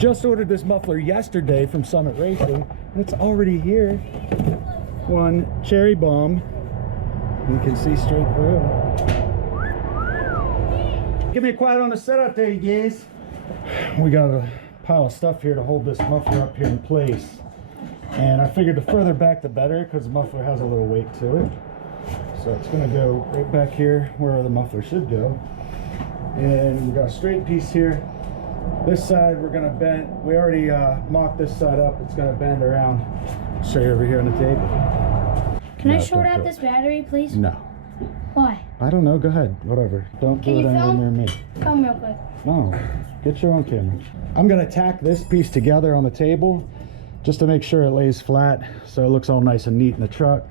Just ordered this muffler yesterday from Summit Racing, and it's already here. One cherry bomb. You can see straight through. Give me a quiet on the setup there, you guys. We got a pile of stuff here to hold this muffler up here in place. And I figured the further back the better, because the muffler has a little weight to it. So it's going to go right back here where the muffler should go. And we got a straight piece here. This side we're going to bend. We already mocked this side up. It's going to bend around. I'll show you over here on the table. Can I short out this battery, please? No. Why? I don't know. Go ahead. Whatever. Don't do it anywhere near me. Film real quick. No. Get your own camera. I'm going to tack this piece together on the table just to make sure it lays flat so it looks all nice and neat in the truck.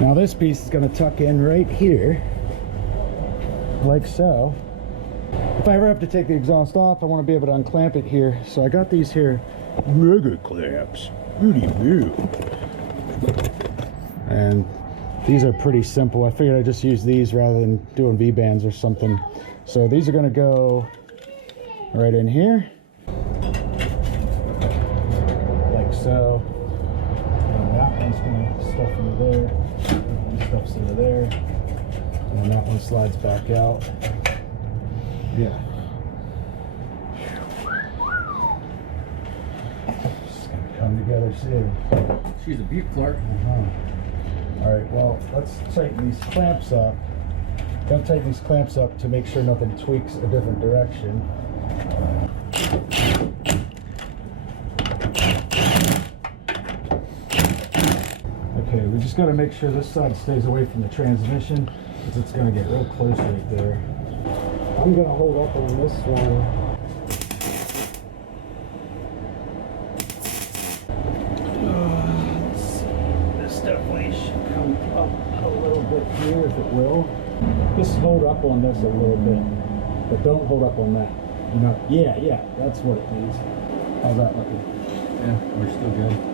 Now this piece is going to tuck in right here, like so. If I ever have to take the exhaust off, I want to be able to unclamp it here. So I got these here mega clamps. And these are pretty simple. I figured I'd just use these rather than doing V-bands or something. So these are going to go right in here, like so. And that one's going to stuff into there. That one stuffs into there. And then that one slides back out. Yeah. It's going to come together soon. She's a beaut, Clark. All right, well, let's tighten these clamps up. Gotta tighten these clamps up to make sure nothing tweaks a different direction. Okay, we just gotta make sure this side stays away from the transmission, because it's gonna get real close right there. I'm gonna hold up on this one. This definitely should come up a little bit here, if it will. Just hold up on this a little bit, but don't hold up on that. You know, yeah, that's what it needs. How's that looking? Yeah, we're still good.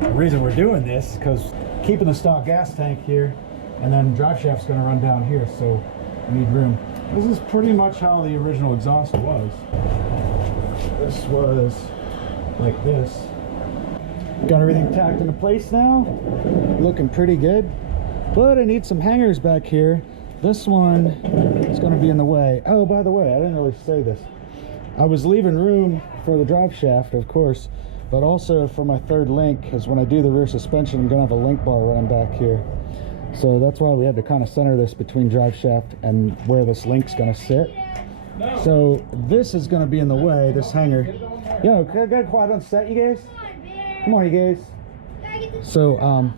The reason we're doing this because keeping the stock gas tank here, and then drive shaft's going to run down here, so we need room. This is pretty much how the original exhaust was. This was like this. Got everything tacked into place now, looking pretty good, but I need some hangers back here. This one is going to be in the way. Oh, by the way, I didn't really say this. I was leaving room for the drive shaft, of course, but also for my third link, because when I do the rear suspension, I'm going to have a link bar running back here. So that's why we had to kind of center this between drive shaft and where this link's going to sit. So this is going to be in the way, this hanger. Yo, can I get quiet on set, you guys? Come on, you guys. So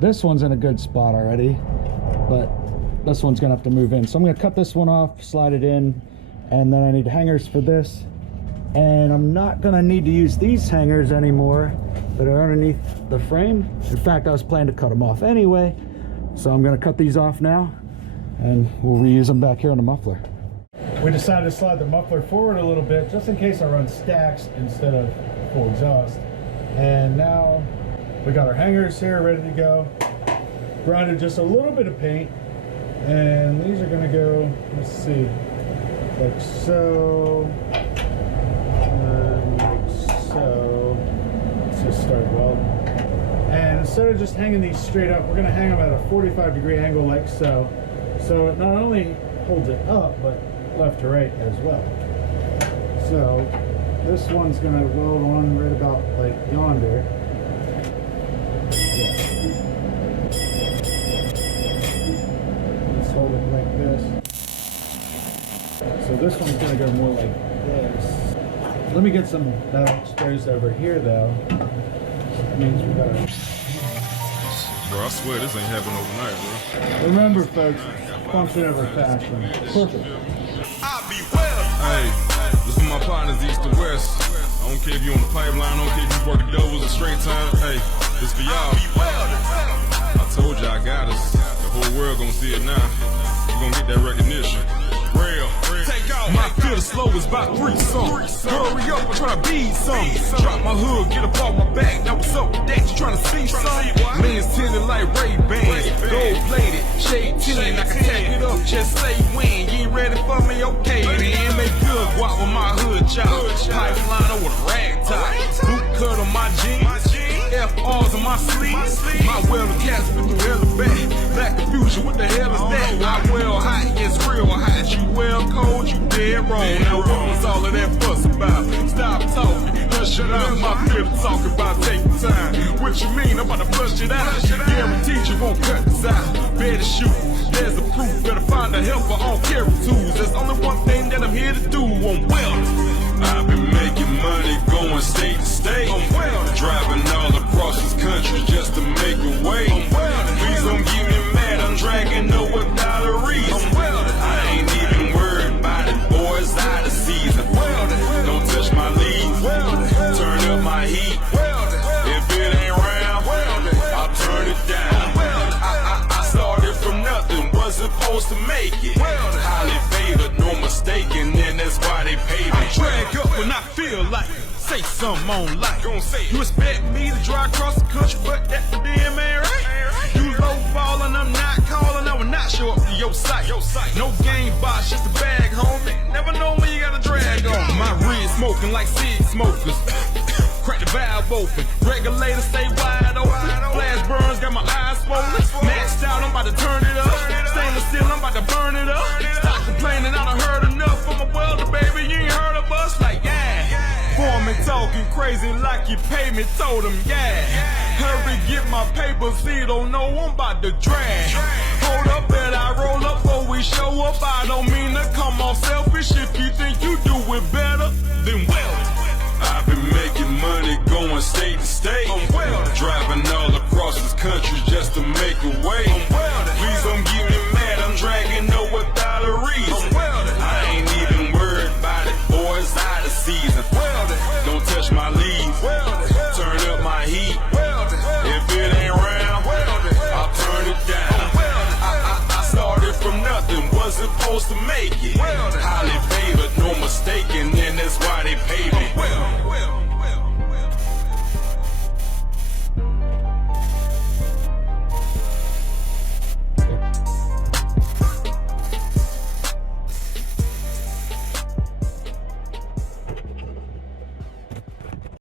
this one's in a good spot already, but this one's going to have to move in. So I'm going to cut this one off, slide it in, and then I need hangers for this. And I'm not going to need to use these hangers anymore that are underneath the frame. In fact, I was planning to cut them off anyway. So I'm going to cut these off now, and we'll reuse them back here on the muffler. We decided to slide the muffler forward a little bit just in case I run stacks instead of full exhaust. And now we got our hangers here ready to go. Grinded just a little bit of paint, and these are going to go, let's see, like so. So let's just start welding. And instead of just hanging these straight up, we're going to hang them at a 45-degree angle like so. So it not only holds it up, but left to right as well. So this one's going to weld on right about like yonder. Yeah. Let's hold it like this. So this one's going to go more like this. Let me get some metal exposed over here though. That means we gotta... Bro, I swear this ain't happening overnight, bro. Remember folks, function over fashion. Perfect. Hey, this my partners east to west. I don't care if you on the pipeline, I don't care if you work the doubles or straight time. Hey, this for y'all. I told you I got us. The whole world gonna see it now. We gonna get that recognition. Real. Take off. My feel the slow is about 3 songs. Hurry up, I'm tryna be something. Drop my hood, get up off my back. Now what's up with that? You tryna see something? Lens tinted like Ray-Bans. Gold plated, shade 10. I can tack it up, just say when. You ain't ready for me? Okay, then. Make good guap with my hood chop. Pipeline over the rag top. Boot cut on my jeans. FRs on my sleeves. My Welding cats fit through hell and back. Black confusion, what the hell is that? I well hot, it's real hot. You well cold, you dead wrong. Now what was all of that fuss about? Stop talking, hush it up. My fear to talk about taking time. What you mean? I'm about to flush it out. Guaranteed you won't cut this out. Better shoot, there's the proof. Better find a helper on carry tools. There's only one thing that I'm here to do on Welding. I've been making money going state to state. Driving all across this country just to make a way. Please don't get me mad, I'm dragging no without a reason. I ain't even worried about it, boys, out of season. Don't touch my leaves, turn up my heat. If it ain't round, I'll turn it down. I started from nothing, wasn't supposed to make it. Highly favored, no mistaking, and that's why they pay me. I drag up when I feel like it. Say something on like. You expect me to drive across the country, but that the damn ain't right. You low ballin', I'm not calling, I will not show up to your site. No game boss, just a bag, homie. Never know when you got a drag on. My wrist smoking like cig smokers. Crack the valve open. Regulator stay wide open. Flash burns, got my eyes swollen. Maxed out, I'm about to turn it up. Stainless steel, I'm about to burn it up. Stop complaining, I done heard enough. I'm a welder, baby, you ain't heard of us. Like, yeah. Foreman talking crazy like you pay me, told him, yeah. Hurry, get my papers, he don't know I'm about to drag. Hold up, and I roll up before we show up. I don't mean to come off selfish. If you think you do it better, then well. I've been making money going state to state. Driving all across this country just to make a way. Please don't get me mad, I'm dragging no without a reason. I ain't even worried about it, boys, out of season. Don't touch my leaves, turn up my heat. If it ain't round, I'll turn it down. I started from nothing, wasn't supposed to make it. Highly favored, no mistaking, and that's why they pay me.